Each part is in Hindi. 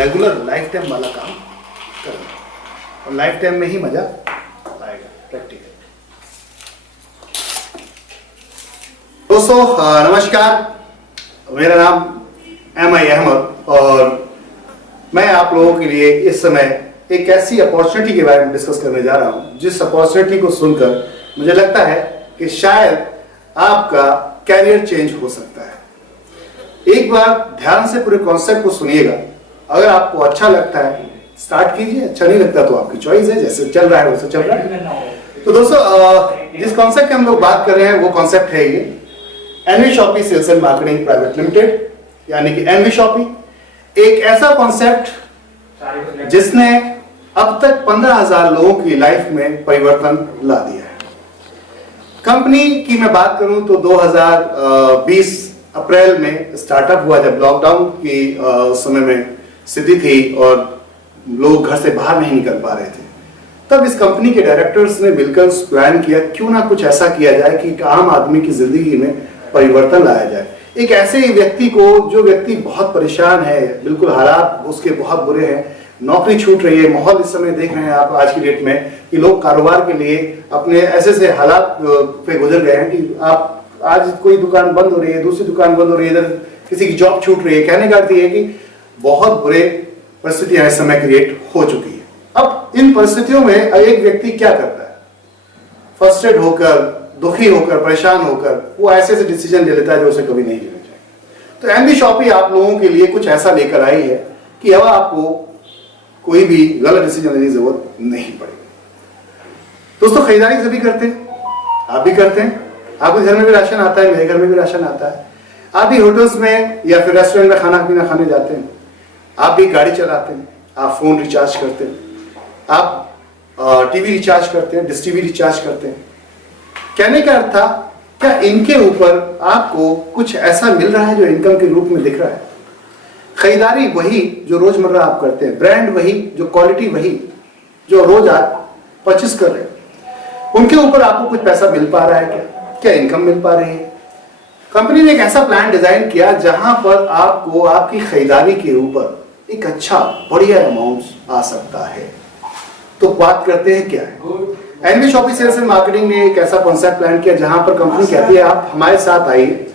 रेगुलर लाइफ टाइम वाला काम करना और लाइफ टाइम में ही मजा आएगा प्रैक्टिकल। दोस्तों नमस्कार, मेरा नाम MI अहमद और मैं आप लोगों के लिए इस समय एक ऐसी अपॉर्चुनिटी के बारे में डिस्कस करने जा रहा हूं जिस अपॉर्चुनिटी को सुनकर मुझे लगता है कि शायद आपका कैरियर चेंज हो सकता है। एक बार ध्यान से पूरे कॉन्सेप्ट को सुनिएगा, अगर आपको अच्छा लगता है स्टार्ट कीजिए, अच्छा नहीं लगता तो आपकी चॉइस है, जैसे चल रहा है वैसे चल रहा है। तो दोस्तों जिस कॉन्सेप्ट की हम लोग बात कर रहे हैं वो कॉन्सेप्ट है ये NV Shoppy sales and marketing private limited, यानी कि एनवी शॉपी एक ऐसा कॉन्सेप्ट जिसने अब तक 15,000 लोगों की लाइफ में परिवर्तन ला दिया है। कंपनी की मैं बात करूं तो 2020 अप्रैल में स्टार्टअप हुआ, जब लॉकडाउन की समय में स्थिति थी और लोग घर से बाहर नहीं निकल पा रहे थे। तब इस कंपनी के डायरेक्टर्स ने मिलकर प्लान किया क्यों ना कुछ ऐसा किया जाए कि एक आम आदमी की जिंदगी में परिवर्तन लाया जाए। एक ऐसे व्यक्ति को जो व्यक्ति बहुत परेशान है, बिल्कुल हालात उसके बहुत बुरे हैं, नौकरी छूट रही है, माहौल इस समय देख रहे हैं आप आज की डेट में कि लोग कारोबार के लिए अपने ऐसे हालात पे गुजर गए हैं कि आप आज कोई दुकान बंद हो रही है, दूसरी दुकान बंद हो रही है, इधर किसी की जॉब छूट रही है। कहने का अर्थ ये है कि बहुत बुरे परिस्थितियां इस समय क्रिएट हो चुकी है। अब इन परिस्थितियों में एक व्यक्ति क्या करता है, फ्रस्ट्रेट होकर, दुखी होकर, परेशान होकर वो ऐसे डिसीजन ले लेता है जो उसे कभी नहीं लेना चाहिए। तो एनवी शॉपी आप लोगों के लिए कुछ ऐसा लेकर आई है कि अब आपको कोई भी गलत डिसीजन लेने की जरूरत नहीं पड़ेगी। दोस्तों खरीदारी सभी करते हैं, आप भी करते हैं, आपके घर में भी राशन आता है, मेरे घर में भी राशन आता है, आप भी होटल्स में या फिर रेस्टोरेंट में खाना पीना खाने जाते हैं, आप भी गाड़ी चलाते हैं, आप फोन रिचार्ज करते हैं, आप टीवी रिचार्ज करते हैं, डिश टीवी रिचार्ज करते हैं। कहने का अर्थ था क्या इनके ऊपर आपको कुछ ऐसा मिल रहा है जो इनकम के रूप में दिख रहा है? खरीदारी वही जो रोजमर्रा आप करते हैं, ब्रांड वही, जो क्वालिटी वही जो रोज आप परचेस कर रहे हैं, उनके ऊपर आपको कुछ पैसा मिल पा रहा है? क्या इनकम मिल पा रही है? कंपनी ने एक ऐसा प्लान डिजाइन किया जहां पर आपको आपकी खरीदारी के ऊपर एक अच्छा बढ़िया अमाउंट आ सकता है। तो बात करते हैं क्या है। NV Shoppy sales and marketing ने एक ऐसा कॉन्सेप्ट प्लान किया जहां पर कंपनी कहती है आप हमारे साथ आइए,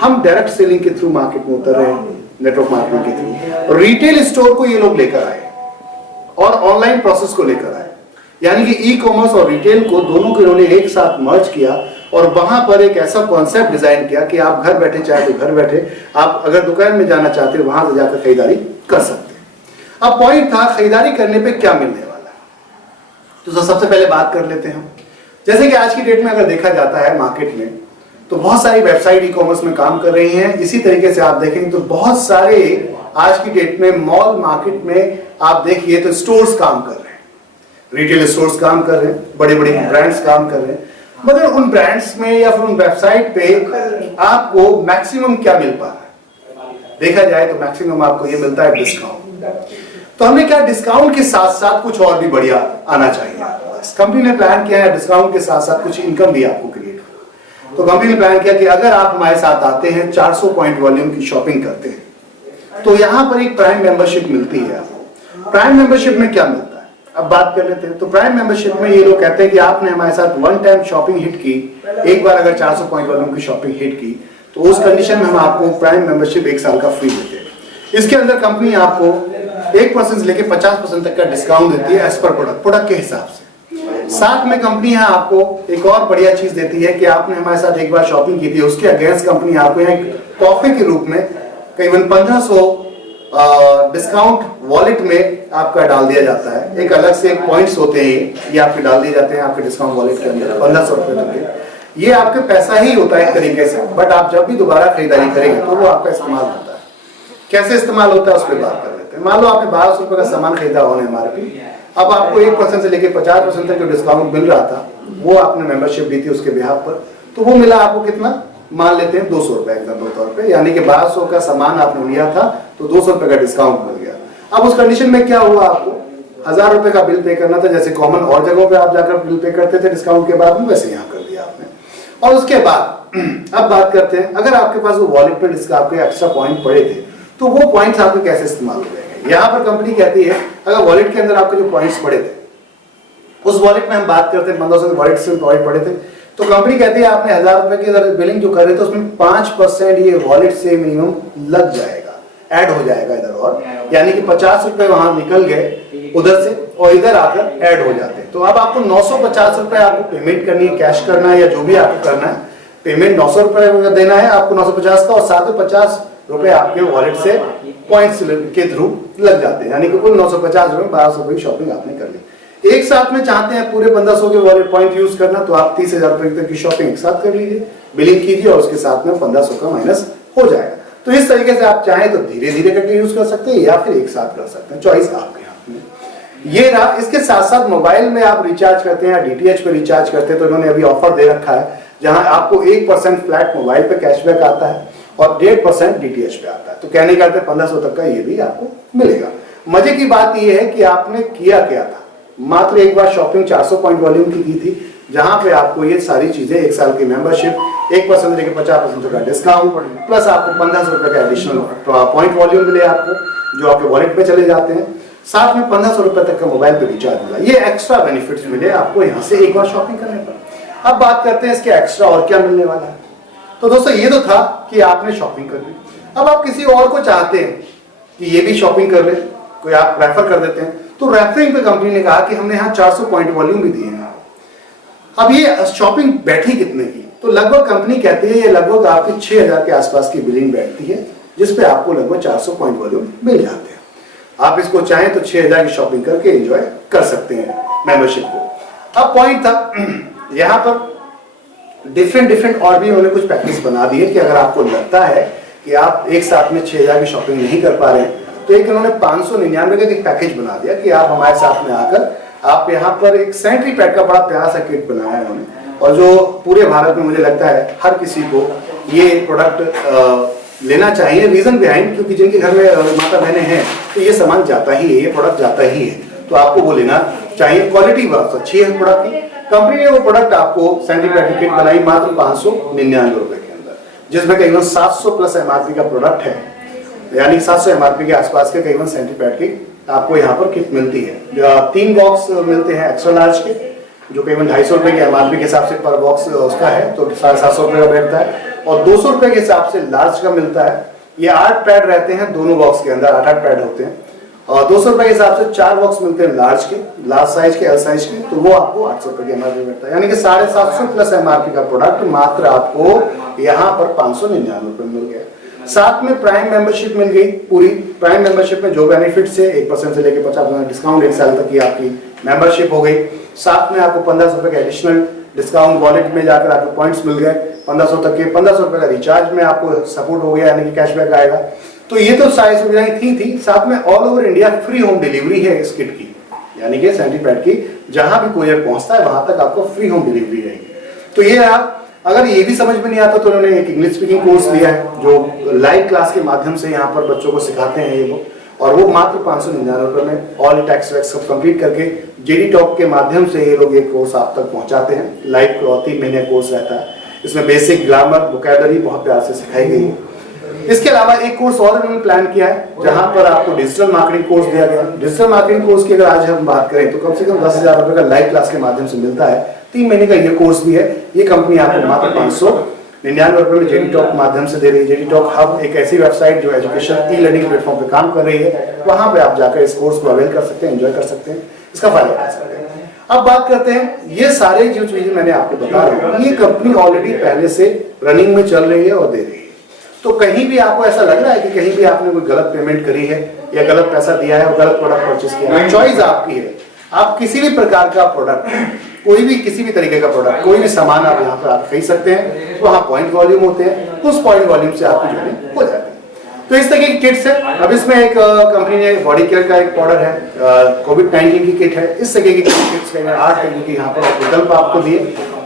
हम डायरेक्ट सेलिंग के थ्रू मार्केट में उतर रहे हैं, नेटवर्क मार्केटिंग के थ्रू रिटेल स्टोर को ये लोग लेकर आए और ऑनलाइन प्रोसेस को लेकर आए, यानी कि ई कॉमर्स और रिटेल को दोनों को इन्होंने एक साथ मर्ज किया और वहां पर एक ऐसा कॉन्सेप्ट डिजाइन किया कि आप घर बैठे चाहे तो घर बैठे, आप अगर दुकान में जाना चाहते हो वहां से जाकर खरीदारी कर सकते हैं। अब पॉइंट था खरीदारी करने पे क्या मिलने वाला है, तो सबसे पहले बात कर लेते हैं हम। जैसे कि आज की डेट में अगर देखा जाता है मार्केट में तो बहुत सारी वेबसाइट ई कॉमर्स में काम कर रही हैं। इसी तरीके से आप देखेंगे तो बहुत सारे आज की डेट में मॉल मार्केट में आप देखिए तो स्टोर्स काम कर रहे हैं, रिटेल स्टोर्स काम कर रहे हैं, बड़े बड़े ब्रांड्स काम कर रहे हैं। मगर उन ब्रांड्स में या फिर उन वेबसाइट पे आपको मैक्सिमम क्या मिल पा रहा है? देखा जाए तो मैक्सिमम आपको ये मिलता है डिस्काउंट। तो हमने क्या डिस्काउंट के साथ साथ कुछ और भी बढ़िया आना चाहिए। कंपनी ने प्लान किया है डिस्काउंट के साथ साथ कुछ इनकम भी आपको क्रिएट हो। तो कंपनी ने प्लान किया कि अगर आप हमारे साथ आते हैं, 400 पॉइंट वॉल्यूम की शॉपिंग करते हैं, तो यहां पर एक प्राइम मेंबरशिप मिलती है आपको। प्राइम मेंबरशिप में क्या मिलता है अब बात कर लेते हैं। तो प्राइम मेंबरशिप में ये लोग कहते हैं कि आपने हमारे साथ वन टाइम शॉपिंग हिट की, एक बार अगर 400 पॉइंट वॉल्यूम की शॉपिंग हिट की तो उस कंडीशन में हम आपको प्राइम मेंबरशिप 1 साल का फ्री देते हैं। इसके अंदर कंपनी आपको 1% से लेकर 50% तक का डिस्काउंट देती है एज पर प्रोडक्ट के हिसाब से। साथ में कंपनी यहाँ आपको एक और बढ़िया चीज देती है कि आपने हमारे साथ एक बार शॉपिंग की थी, उसके अगेंस्ट कंपनी आपको यहाँ तोहफे के रूप में करीबन 1500 डिस्काउंट वॉलेट में आपका डाल दिया जाता है। एक अलग से पॉइंट्स होते हैं ये आपके डाल दिए जाते हैं आपके डिस्काउंट वॉलेट के अंदर 1500 रुपए तक के। ये आपके पैसा ही होता है एक तरीके से, बट आप जब भी दोबारा खरीदारी करेंगे तो वो आपका इस्तेमाल होता है। कैसे इस्तेमाल होता है उस पर बात कर लेते हैं। मान लो आपने 1200 रुपए का सामान खरीदा ऑन MRP, अब आपको 1% से लेकर 50% तक जो डिस्काउंट मिल रहा था वो आपने मेंबरशिप दी थी उसके बिहाफ पर, तो वो मिला आपको कितना, मान लेते हैं 200 रुपए एग्जाम्पल तौर पे, यानी कि 1200 का सामान आपने लिया था तो 200 रुपए का डिस्काउंट मिल गया। अब उस कंडीशन में क्या हुआ, आपको 1000 रुपए का बिल पे करना था, जैसे कॉमन और जगहों पे आप जाकर बिल पे करते थे डिस्काउंट के बाद में, वैसे यहाँ कर दिया आपने। और उसके बाद अब बात करते हैं, अगर आपके पास वो वॉलेट पे आपके एक्स्ट्रा पॉइंट पड़े थे तो वो पॉइंट्स आपके कैसे इस्तेमाल हो जाएंगे। यहाँ पर कंपनी कहती है अगर वॉलेट के अंदर आपके जो पॉइंट्स पड़े थे, उस वॉलेट में हम बात करते हैं 1500 के वॉलेट से पॉइंट पड़े थे, तो कंपनी कहती है आपने 1000 रुपए की बिलिंग जो कर रहे थे उसमें 5% ये वॉलेट से मिनिमम लग जाएगा, ऐड हो जाएगा इधर, और यानी कि 50 रुपए वहां निकल गए उधर से और इधर आकर ऐड हो जाते हैं। तो अब आपको 950 रुपए आपको पेमेंट करनी है, कैश करना है या जो भी आपको करना है, पेमेंट 900 रुपए देना है आपको 950 का, और साथ में 50 रुपए आपके वॉलेट से पॉइंट्स के थ्रू लग जाते हैं, यानी कि कुल 950 रुपए 1200 रुपए की शॉपिंग आपने कर ली। एक साथ में चाहते हैं पूरे 1500 के वॉलेट पॉइंट यूज करना, तो आप 30,000 रुपए तक की शॉपिंग एक साथ कर लीजिए, बिलिंग कीजिए और उसके साथ में 1500 का माइनस हो जाएगा। तो इस तरीके से आप चाहें तो धीरे धीरे करके यूज कर सकते हैं या फिर एक साथ कर सकते हैं, चॉइस आपके हाथ में। ये रहा। इसके साथ साथ मोबाइल में आप रिचार्ज करते हैं या डीटीएच पे रिचार्ज करते हैं, तो इन्होंने अभी ऑफर दे रखा है जहां आपको 1% फ्लैट मोबाइल पे कैशबैक आता है और 1.5% डीटीएच पे आता है। तो कहने का 1500 तक का ये भी आपको मिलेगा। मजे की बात ये है कि आपने किया क्या था, मात्र एक बार शॉपिंग 400 पॉइंट वॉल्यूम की थी, जहां पे आपको ये सारी चीजें, 1 साल की मेंबरशिप, 1% लेके 50% का डिस्काउंट, प्लस आपको 1500 रुपए का एडिशनल पॉइंट वॉल्यूम मिले आपको जो आपके वॉलेट पे चले जाते हैं, साथ में 1500 रुपए तक का मोबाइल पे रिचार्ज मिला। ये एक्स्ट्रा बेनिफिट्स मिले आपको यहाँ से एक बार शॉपिंग करने पर। अब बात करते हैं इसके एक्स्ट्रा और क्या मिलने वाला है। तो दोस्तों ये तो था कि आपने शॉपिंग कर ली। अब आप किसी और को चाहते हैं कि ये भी शॉपिंग कर ले, कोई आप रेफर कर देते हैं, तो रेफरिंग पे कंपनी ने कहा कि हमने यहाँ 400 पॉइंट वॉल्यूम भी दिए हैं। अब ये शॉपिंग बैठी कितने की, तो लगभग कंपनी कहती है ये लगभग आपकी 6000 के आसपास की बिलिंग बैठती है, जिसपे आपको लगभग 400 पॉइंट वॉल्यूम मिल जाते हैं। आप इसको चाहें तो 6000 की शॉपिंग करके एंजॉय कर सकते हैं मेंबरशिप को। अब पॉइंट था यहाँ पर डिफरेंट और भी उन्होंने कुछ पैकेज बना दिए कि अगर आपको लगता है कि आप एक साथ में 6000 की शॉपिंग नहीं कर पा रहे हैं, तो एक उन्होंने 599 का एक पैकेज बना दिया कि आप हमारे साथ में आकर आप यहाँ पर एक सैनिटरी पैड का बड़ा प्यारा सा किट बनाया है उन्होंने, और जो पूरे भारत में मुझे लगता है हर किसी को ये प्रोडक्ट लेना चाहिए। रीजन बिहाइंड, क्योंकि जिनके घर में माता बहनें हैं तो ये सामान जाता ही है, ये प्रोडक्ट जाता ही है, तो आपको वो लेना चाहिए। क्वालिटी बहुत अच्छी है प्रोडक्ट की। कंपनी ने वो प्रोडक्ट आपको सैनिटरी पैड की किट बनाई मात्र 599 रुपए के अंदर, जिसमें करीबन 700 प्लस एमआरपी का प्रोडक्ट है, यानी 700 एमआरपी के आसपास के करीबन सैनिटरी पैड की आपको यहाँ पर किट मिलती है। 3 बॉक्स मिलते हैं एक्स्ट्रा लार्ज के, जो करीबन 250 रुपए के एमआरपी के हिसाब से पर बॉक्स उसका है, तो 750 रुपए का बैठता है, और 200 रुपए के हिसाब से लार्ज का मिलता है। ये 8 पैड रहते हैं दोनों बॉक्स के अंदर, 8 पैड होते हैं, और 200 रुपए के हिसाब से 4 बॉक्स मिलते हैं लार्ज के, लार्ज साइज के, एल साइज के, तो वो आपको 800 रुपए के एमआरपी मिलता है, यानी कि 750 प्लस एमआरपी का प्रोडक्ट मात्र आपको यहाँ पर 599 रुपए मिल गया। साथ में प्राइम मेंबरशिप मिल गई। पूरी प्राइम मेंबरशिप में जो बेनिफिट्स है 1% से लेकर 50% डिस्काउंट, 1 साल तक की आपकी मेंबरशिप हो गई। साथ में आपको 1500 रुपए का एडिशनल डिस्काउंट वॉलेट में जाकर आपको पॉइंट्स मिल गए 1500 तक के। 1500 रुपए का रिचार्ज में आपको सपोर्ट हो गया, यानी कि कैशबैक आएगा। तो ये तो सारी सुविधाएं थी। साथ में all over India free home delivery है इस किट की, यानी कि सैनिटरी पैड की जहां भी कोरियर पहुंचता है वहां तक आपको फ्री होम डिलीवरी रहेगी। तो ये आप अगर ये भी समझ में नहीं आता तो उन्होंने एक इंग्लिश स्पीकिंग कोर्स लिया है जो लाइव क्लास के माध्यम से यहाँ पर बच्चों को सिखाते हैं ये लोग, और वो मात्र 599 रुपए में ऑल टैक्स वैक्स सब कंप्लीट करके जेडी टॉक के माध्यम से ये लोग एक कोर्स आप तक पहुंचाते हैं। लाइव 3 महीने कोर्स रहता है, इसमें बेसिक ग्रामर वोकैबुलरी बहुत प्यार से सिखाई गई है। इसके अलावा एक कोर्स और उन्होंने प्लान किया है जहां पर आपको डिजिटल मार्केटिंग कोर्स दिया गया है। डिजिटल मार्केटिंग कोर्स की अगर आज हम बात करें तो कम से कम 10,000 रुपए का लाइव क्लास के माध्यम से मिलता है। 3 महीने का ये कोर्स भी है। ये कंपनी आपको मात्र 599 रुपए में जेडी टॉक माध्यम से दे रही है। जेडी टॉक हब एक ऐसी वेबसाइट जो एजुकेशन ई लर्निंग प्लेटफॉर्म पे काम कर रही है, वहां पे आप जाकर इस कोर्स को अवेल कर सकते हैं, एंजॉय कर सकते हैं, इसका फायदा उठा सकते हैं। अब बात करते हैं ये सारे जो चीजें मैंने आपको बता रहा हूँ, ये कंपनी ऑलरेडी पहले से रनिंग में चल रही है और दे रही है। तो कहीं भी आपको ऐसा लग रहा है कि कहीं भी आपने कोई गलत पेमेंट करी है या गलत पैसा दिया है और गलत प्रोडक्ट परचेज किया है, चॉइस आपकी है। आप किसी भी प्रकार का प्रोडक्ट, कोई भी किसी भी तरीके का प्रोडक्ट, कोई भी सामान आप यहाँ पर आप खरीद सकते हैं। वहाँ पॉइंट वॉल्यूम होते हैं, उस पॉइंट वॉल्यूम से आपकी जर्नी हो जाती है। तो इस तरह की किट्स है। अब इसमें एक कंपनी ने बॉडी केयर का एक पाउडर है, कोविड-19 की किट है। इस तरह की किट्स 8 तरह की यहाँ पर विकल्प आपको दिए।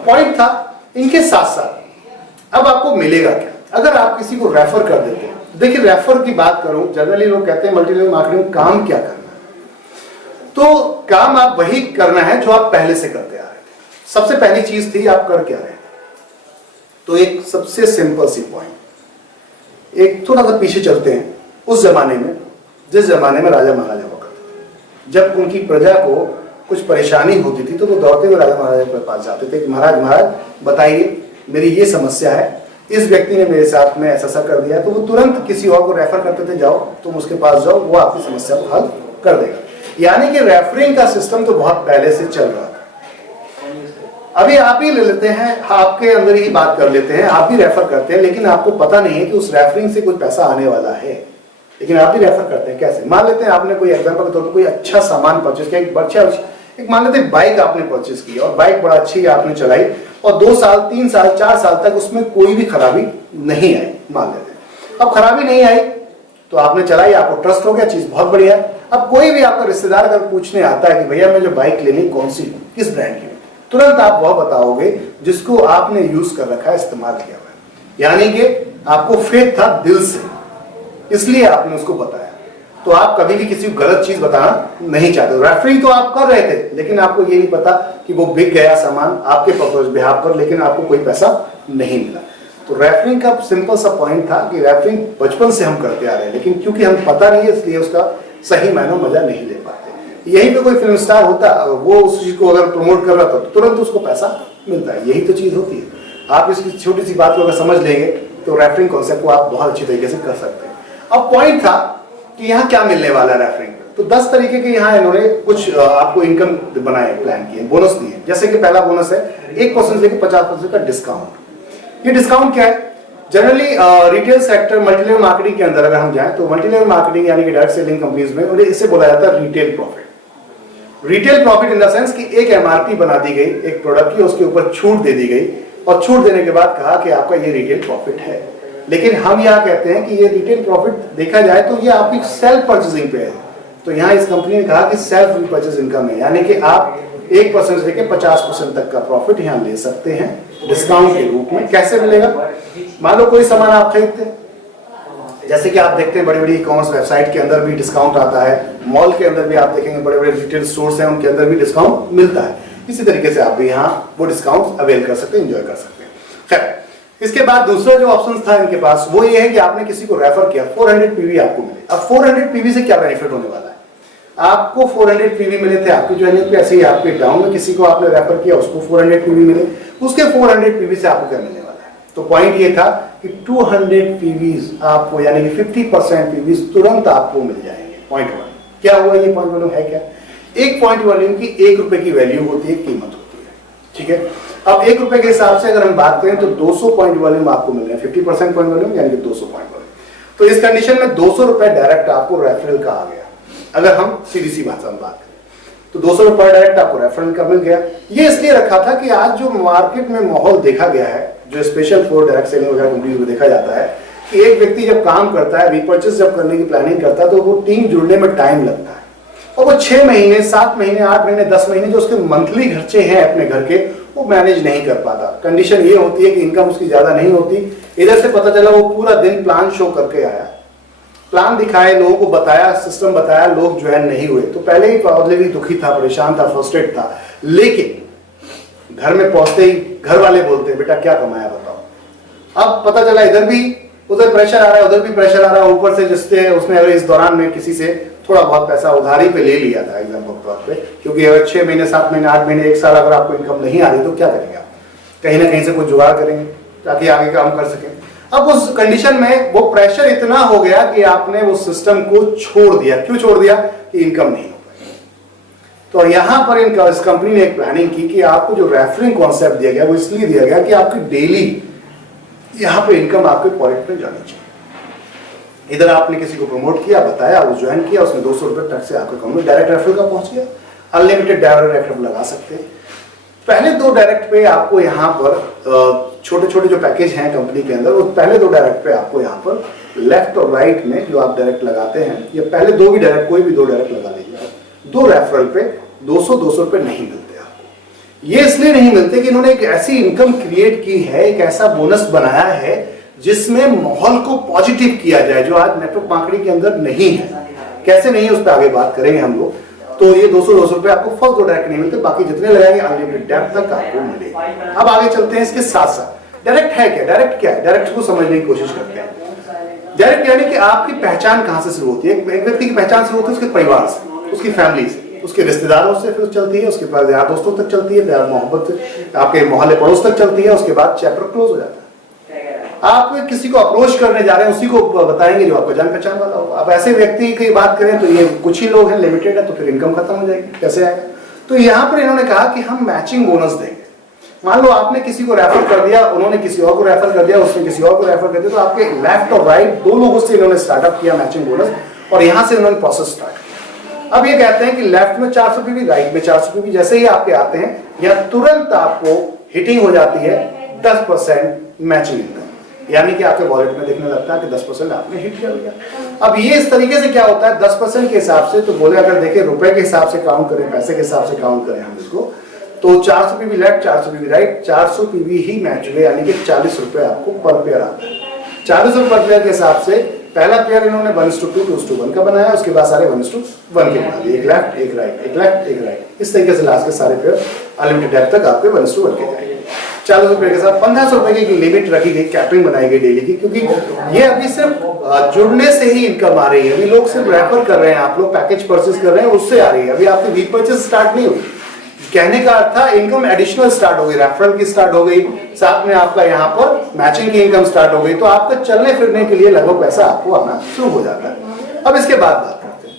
पॉइंट था इनके साथ साथ अब आपको मिलेगा क्या अगर आप किसी को रेफर कर देते हैं। देखिए रेफर की बात करूं, जनरली लोग कहते हैं मल्टी लेवल मार्केटिंग काम क्या करना है, तो काम आप वही करना है जो आप पहले से करते आ रहे थे। सबसे पहली चीज थी आप कर क्या रहे थे। तो एक सबसे सिंपल सी पॉइंट, एक थोड़ा सा पीछे चलते हैं। उस जमाने में जिस जमाने में राजा महाराजा हुआ करते थे। जब उनकी प्रजा को कुछ परेशानी होती थी तो वो दौड़ते हुए राजा महाराजा के पास जाते थे कि महाराज महाराज बताइए मेरी ये समस्या है, इस व्यक्ति ने मेरे साथ में ऐसा कर दिया। तो वो तुरंत किसी और को रेफर करते थे, जाओ तुम उसके पास जाओ, वो आपकी समस्या को हल कर देगा। यानी कि रेफरिंग का सिस्टम तो बहुत पहले से चल रहा था। अभी आप ही ले लेते हैं, आपके अंदर ही बात कर लेते हैं, आप भी रेफर करते हैं, लेकिन आपको पता नहीं है कि उस रेफरिंग से कुछ पैसा आने वाला है, लेकिन आप भी रेफर करते हैं। कैसे? मान लेते हैं आपने कोई एग्जांपल के तौर पर कोई अच्छा सामान परचेज किया, एक मान लेते हैं बाइक आपने परचेज की और बाइक बड़ा अच्छी आपने चलाई और 2 साल 3 साल 4 साल तक उसमें कोई भी खराबी नहीं आई, मान लेते हैं। अब खराबी नहीं आई तो आपने चलाई, आपको ट्रस्ट हो गया, चीज बहुत बढ़िया है। अब कोई भी आपका रिश्तेदार अगर पूछने आता है कि भैया मैं जो बाइक लेनी कौन सी, किस ब्रांड की, तुरंत आप वह बताओगे जिसको आपने यूज कर रखा है, इस्तेमाल किया हुआ है। यानी कि आपको फेथ था दिल से, इसलिए आपने उसको बताया। तो आप कभी भी किसी को गलत चीज बताना नहीं चाहते। रेफरिंग तो आप कर रहे थे, लेकिन आपको ये नहीं पता कि वो बिक गया सामान आपके बिहाफ पर, लेकिन आपको कोई पैसा नहीं मिला। तो रेफरिंग का सिंपल सा पॉइंट था कि रेफरिंग बचपन से हम करते आ रहे हैं, लेकिन क्योंकि हम पता नहीं है इसलिए उसका सही मायनों मजा नहीं ले पाते। यही पे कोई फिल्म स्टार होता, वो उस चीज को अगर प्रमोट कर रहा था तो तुरंत उसको पैसा मिलता है। यही तो चीज होती है। आप इसकी छोटी सी बात को अगर समझ लेंगे तो रेफरिंग कॉन्सेप्ट को आप बहुत अच्छी तरीके से कर सकते हैं। अब पॉइंट था कि यहाँ क्या मिलने वाला है रेफरिंग। तो 10 तरीके के यहाँ इन्होंने कुछ आपको इनकम बनाए, प्लान किए, बोनस दिए। जैसे कि पहला बोनस है 1% लेके 50% का डिस्काउंट। ये डिस्काउंट क्या है? Generally retail sector multilevel marketing के अंदर अगर हम जाएं तो मल्टीलेवल मार्केटिंग यानी कि डायरेक्ट सेलिंग कंपनीज में उन्हें इससे बोला जाता है retail profit. Retail profit in the sense कि एक एमआरपी बना दी गई एक प्रोडक्ट की, उसके ऊपर छूट दे दी गई और छूट देने के बाद कहा कि आपका ये रिटेल प्रॉफिट है। लेकिन हम यहाँ कहते हैं कि ये रिटेल प्रॉफिट देखा जाए तो ये आपकी सेल्फ परचेजिंग पे है। तो यहाँ इस कंपनी ने कहा कि सेल्फ परचेज इनकम है, यानी कि आप 1% लेके 50% तक का प्रॉफिट यहाँ ले सकते हैं डिस्काउंट के रूप में। कैसे मिलेगा? मान लो कोई सामान आप खरीदते हैं, जैसे कि आप देखते हैं बड़ी बड़ी ई कॉमर्स वेबसाइट के अंदर भी डिस्काउंट आता है, मॉल के अंदर भी आप देखेंगे बड़े बड़े रिटेल स्टोर्स हैं उनके अंदर भी डिस्काउंट मिलता है। इसी तरीके से आप भी यहाँ वो डिस्काउंट अवेल कर सकते हैं, एंजॉय कर सकते हैं। खैर, इसके बाद दूसरा जो ऑप्शन था इनके पास वो ये है कि आपने किसी को रेफर किया, 400 पीवी आपको मिले। अब 400 पीवी से क्या बेनिफिट होने वाला है? आपको 400 पीवी मिले थे आपकी ज्वाइनिंग पे, ऐसे ही आपके डाउन में किसी को आपने रेफर किया उसको 400 पीवी मिले, उसके 400 पीवी से आपको क्या मिलने वाला है? तो पॉइंट ये था कि 200 पीवीज आपको यानी कि 50% पीवीज तुरंत आपको मिल जाएंगे। पॉइंट 1 क्या हुआ? ये पॉइंट वॉल्यूम है क्या? एक पॉइंट वॉल्यूम की 1 रुपए की वैल्यू होती है, कीमत होती है, ठीक है। अब 1 रुपए के हिसाब से अगर हम बात करें तो 200 पॉइंट वॉल्यूम आपको मिल रहे हैं, 50% पॉइंट वॉल्यूम यानी कि 200 पॉइंट वॉल्यूम। तो इस कंडीशन में 200 रुपए डायरेक्ट आपको रेफरल का आ गया। अगर हम सीधी सी भाषा में बात करें तो 200 रुपए डायरेक्ट आपको रेफरल का मिल गया। ये इसलिए रखा था कि आज जो मार्केट में माहौल देखा गया है, जो स्पेशल फॉर डायरेक्ट सेलिंग वगैरह कंपनीज में देखा जाता है कि एक व्यक्ति जब काम करता है, रीपर्चेस जब करने की प्लानिंग करता है तो वो टीम जुड़ने में टाइम लगता है और वो 6 महीने 7 महीने 8 महीने 10 महीने जो उसके मंथली खर्चे हैं अपने घर के वो मैनेज नहीं कर पाता। कंडीशन ये होती है कि इनकम उसकी ज्यादा नहीं होती। इधर से पता चला वो पूरा दिन प्लान शो करके आया, प्लान दिखाए, लोगों को बताया, सिस्टम बताया, लोग ज्वाइन नहीं हुए तो पहले ही ऑलरेडी दुखी था, परेशान था, फ्रस्ट्रेट था। लेकिन घर में पहुंचते ही घर वाले बोलते हैं बेटा क्या कमाया बताओ। अब पता चला इधर भी उधर प्रेशर आ रहा है, उधर भी प्रेशर आ रहा है, ऊपर से जिससे उसने अगर इस दौरान में किसी से थोड़ा बहुत पैसा उधारी पे ले लिया था एग्जाम्पल के तौर पे, क्योंकि अगर 6 महीने 7 महीने 8 महीने 1 साल अगर आपको इनकम नहीं आ रही तो क्या करेंगे आप? कहीं ना कहीं से कुछ जुगाड़ करेंगे ताकि आगे काम कर सकें। अब उस कंडीशन में वो प्रेशर इतना हो गया कि आपने उस सिस्टम को छोड़ दिया। क्यों छोड़ दिया? कि इनकम नहीं हो पाई। तो यहां पर इस कंपनी ने एक प्लानिंग की कि आपको जो रेफरिंग कॉन्सेप्ट दिया गया वो इसलिए दिया गया कि आपकी डेली यहां पे इनकम आपके पॉकेट में जानी चाहिए। इधर आपने किसी को प्रमोट किया, बताया, वो ज्वाइन किया, उसने 200 रुपए तक से आपके अकाउंट में डायरेक्ट रेफरल का पहुंच गया। अनलिमिटेड डायरेक्ट रेफरल लगा सकते हैं। पहले 2 डायरेक्ट पे आपको यहाँ पर छोटे छोटे जो पैकेज हैं कंपनी के अंदर, वो पहले 2 डायरेक्ट पे आपको यहाँ पर लेफ्ट और राइट में जो आप डायरेक्ट लगाते हैं, या पहले 2 भी डायरेक्ट, कोई भी 2 डायरेक्ट लगा लीजिए, 2 रेफरल पे 200 रुपए नहीं मिलते आपको। ये इसलिए नहीं मिलते कि इन्होंने एक ऐसी इनकम क्रिएट की है, एक ऐसा बोनस बनाया है जिसमें माहौल को पॉजिटिव किया जाए, जो आज नेटवर्क मार्केटिंग के अंदर नहीं है। कैसे नहीं है उस पर आगे बात करेंगे हम लोग। तो ये 200 रुपए आपको फर्स्ट 2 डायरेक्ट नहीं मिलते, बाकी जितने लगाएंगे अनलिमिटेड डेप्थ तक आपको मिलेगा। अब आगे चलते हैं इसके साथ साथ डायरेक्ट है क्या? डायरेक्ट क्या है? डायरेक्ट को समझने की कोशिश करते हैं। डायरेक्ट यानी कि आपकी पहचान कहां से शुरू होती है? एक व्यक्ति की पहचान शुरू होती है उसके परिवार से, उसकी फैमिली से, उसके रिश्तेदारों से फिर चलती है, उसके बाद यार दोस्तों तक चलती है, प्यार मोहब्बत आपके मोहल्ले पड़ोस तक चलती है, उसके बाद चैप्टर क्लोज हो जाता है। आप किसी को अप्रोच करने जा रहे हैं, उसी को बताएंगे जो आपका जान पहचान वाला हो। आप ऐसे व्यक्ति की बात करें तो ये कुछ ही लोग हैं, लिमिटेड है, तो फिर इनकम खत्म हो जाएगी, कैसे आएगा? तो यहाँ पर इन्होंने कहा कि हम मैचिंग बोनस देंगे। मान लो आपने किसी को रेफर कर दिया, उन्होंने किसी और को रेफर कर दिया, उसने किसी और को रेफर कर दिया, तो आपके लेफ्ट और राइट दो लोगों से इन्होंने स्टार्टअप किया मैचिंग बोनस, और यहां से इन्होंने प्रोसेस स्टार्ट किया। अब ये कहते हैं कि लेफ्ट में 400 पीवी, राइट में 400 पीवी जैसे ही आपके आते हैं, यह तुरंत आपको हिटिंग हो जाती है 10% मैचिंग इनकम, यानी कि आपके वॉलेट में देखने लगता है कि 10% आपने हिट कर लिया। अब ये इस तरीके से क्या होता है 10% के हिसाब से, तो बोले अगर देखें रुपए के हिसाब से काउंट करें, पैसे के हिसाब से काउंट करें हम इसको, तो 400 PV left, 400 PV right, 400 PV ही मैच हुए, यानी कि 40 रुपए आपको पर पेयर आता है। 40 रुपए पर पेयर के हिसाब से पहला पेयर इन्होंने 1:2, 2:1 का बनाया, उसके बाद सारे 1:1 के बना दिए, एक लेफ्ट एक राइट, एक लेफ्ट एक राइट, इस तरीके से लास्ट के सारे पेयर अनलिमिटेड डेप्थ तक आपके 1:1 के जाएंगे। 40 रुपए के साथ 1500 रुपए की लिमिट रखी गई, कैपिंग बनाई गई डेली की, क्योंकि ये अभी सिर्फ जुड़ने से ही इनकम आ रही है। अभी लोग सिर्फ रेफर कर रहे हैं, आप लोग पैकेज परचेज कर रहे हैं, उससे आ रही है, अभी आपकी रीपर्चेज स्टार्ट नहीं हुई। कहने का अर्थ था इनकम एडिशनल स्टार्ट हो गई, रेफरल की स्टार्ट हो गई, साथ में आपका यहाँ पर मैचिंग की इनकम स्टार्ट हो गई, तो आपका चलने फिरने के लिए लगभग पैसा आपको आना शुरू हो जाता है। अब इसके बाद बात करते हैं,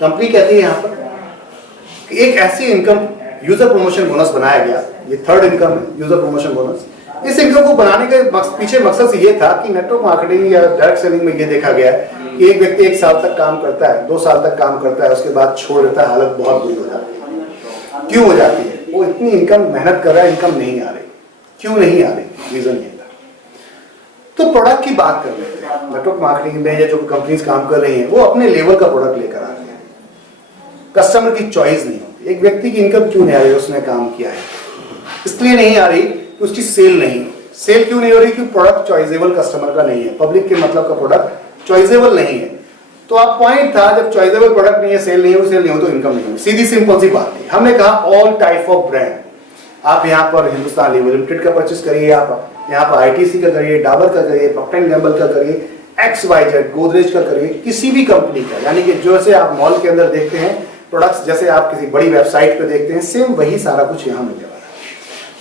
कंपनी कहती है यहाँ पर एक ऐसी इनकम यूजर प्रमोशन बोनस बनाया गया, ये थर्ड इनकम है यूजर प्रमोशन बोनस। इस इनकम को बनाने के पीछे मकसद ये था कि नेटवर्क मार्केटिंग या डायरेक्ट सेलिंग में ये देखा गया है कि एक व्यक्ति 1 साल तक काम करता है, 2 साल तक काम करता है, उसके बाद छोड़ देता है, हालत बहुत बुरी हो जाती है। क्यों हो जाती है? वो इतनी इनकम मेहनत कर रहा है, इनकम नहीं आ रही। क्यों नहीं आ रही? रीजन ये था। तो प्रोडक्ट की बात कर लेते हैं। नेटवर्क मार्केटिंग में या जो कंपनीज काम कर रही हैं वो अपने लेवल का प्रोडक्ट लेकर आती हैं, कस्टमर की चॉइस नहीं होती। एक व्यक्ति की इनकम क्यों नहीं आ रही? उसने काम किया है, इसलिए नहीं आ रही कि उसकी सेल नहीं। सेल क्यों नहीं हो रही? क्योंकि प्रोडक्ट चॉइसेबल कस्टमर का नहीं है, पब्लिक के मतलब का प्रोडक्ट चॉइसेबल नहीं है। तो आप पॉइंट था जब चॉइसेबल प्रोडक्ट नहीं है, सेल नहीं हो तो इनकम नहीं हो। सीधी सिंपल सी बात थी। हमने कहा ऑल टाइप ऑफ ब्रांड, आप यहाँ पर हिंदुस्तान लीवर लिमिटेड का परचेस करिए, आप यहाँ पर आईटीसी का करिए, डाबर का करिए, प्रॉक्टर एंड गैम्बल का करिए, XYZ गोदरेज का करिए, किसी भी कंपनी का, यानी कि जैसे आप मॉल के अंदर देखते हैं प्रोडक्ट्स, जैसे आप किसी बड़ी वेबसाइट पे देखते हैं, सेम वही सारा कुछ यहाँ मिलने वाला है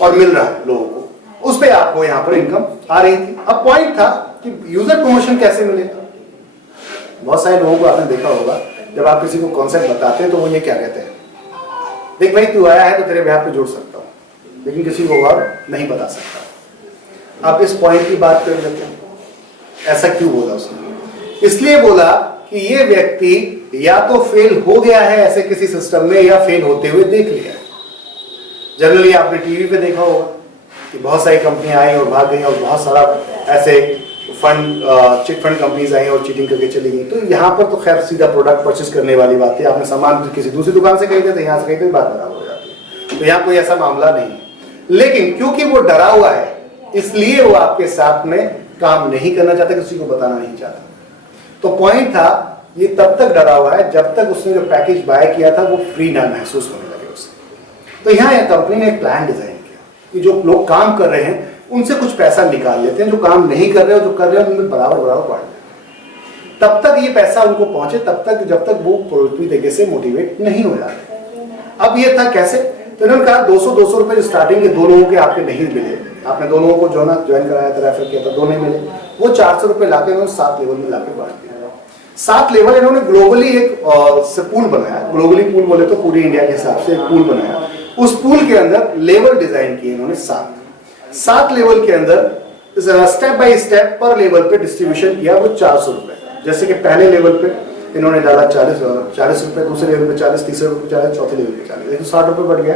और मिल रहा है लोगों को, उस पर आपको यहाँ पर इनकम आ रही थी। अब पॉइंट था कि यूजर प्रमोशन कैसे मिलेगा। बहुत सारे लोगों को आपने देखा होगा जब आप किसी को कॉन्सेप्ट बताते हैं तो वो ये क्या कहते हैं, देख भाई तू आया है तो तेरे ब्याह पे जोड़ सकता हूँ, लेकिन किसी को और नहीं बता सकता। आप इस पॉइंट की बात कर लेते हैं, ऐसा क्यों बोला उसने? इसलिए बोला कि ये व्यक्ति या तो फेल हो गया है ऐसे किसी सिस्टम में, या फेल होते हुए देख लिया है। जनरली आपने टीवी पे देखा होगा कि बहुत सारी कंपनियां आई और भाग गई, और बहुत सारा ऐसे फंड चिट फंड कंपनीज आई और चीटिंग करके चली गई। तो यहाँ पर तो खैर सीधा प्रोडक्ट परचेज करने वाली बात है, आपने सामान किसी दूसरी दुकान से खरीदे तो यहाँ से खरीदे, बात बराबर हो जाती है। तो यहाँ कोई ऐसा मामला नहीं है, लेकिन क्योंकि वो डरा हुआ है इसलिए वो आपके साथ में काम नहीं करना चाहता, किसी को बताना नहीं चाहता। तो पॉइंट था ये तब तक डरा हुआ है जब तक उसने जो पैकेज बाय किया था वो फ्री ना महसूस होने लगे उसे। तो यहाँ कंपनी ने एक प्लान डिजाइन किया कि जो लोग काम कर रहे हैं उनसे कुछ पैसा निकाल लेते हैं, जो काम नहीं कर रहे हो जो कर रहे हैं उनमें बराबर बराबर बांट देते, तब तक ये पैसा उनको पहुंचे, तब तक जब तक वो पूरी तरीके से मोटिवेट नहीं हो जाते। अब ये था कैसे? तो इन्होंने कहा 200 रुपए स्टार्टिंग के 2 लोगों के आपके नहीं मिले, आपने 2 लोगों को जो ना ज्वाइन कराया था, रेफर किया था, 2 नहीं मिले, वो 400 रुपए लाके उन्होंने 7 लेवल में लाके बांट दिया। 7 लेवल इन्होंने ग्लोबली एक पूल बनाया, ग्लोबली पूल बोले तो पूरी इंडिया के हिसाब से एक पूल बनाया। उस पूल के अंदर लेवल डिजाइन किए इन्होंने 7 लेवल के अंदर स्टेप बाय स्टेप पर लेवल पे डिस्ट्रीब्यूशन किया वो 400 रुपए। जैसे कि पहले लेवल पे इन्होंने डाला 40 रुपए, दूसरे लेवल पे 40, तीसरे लेवल पे 40, चौथे लेवल पे 40, 160 रुपए बढ़ गया।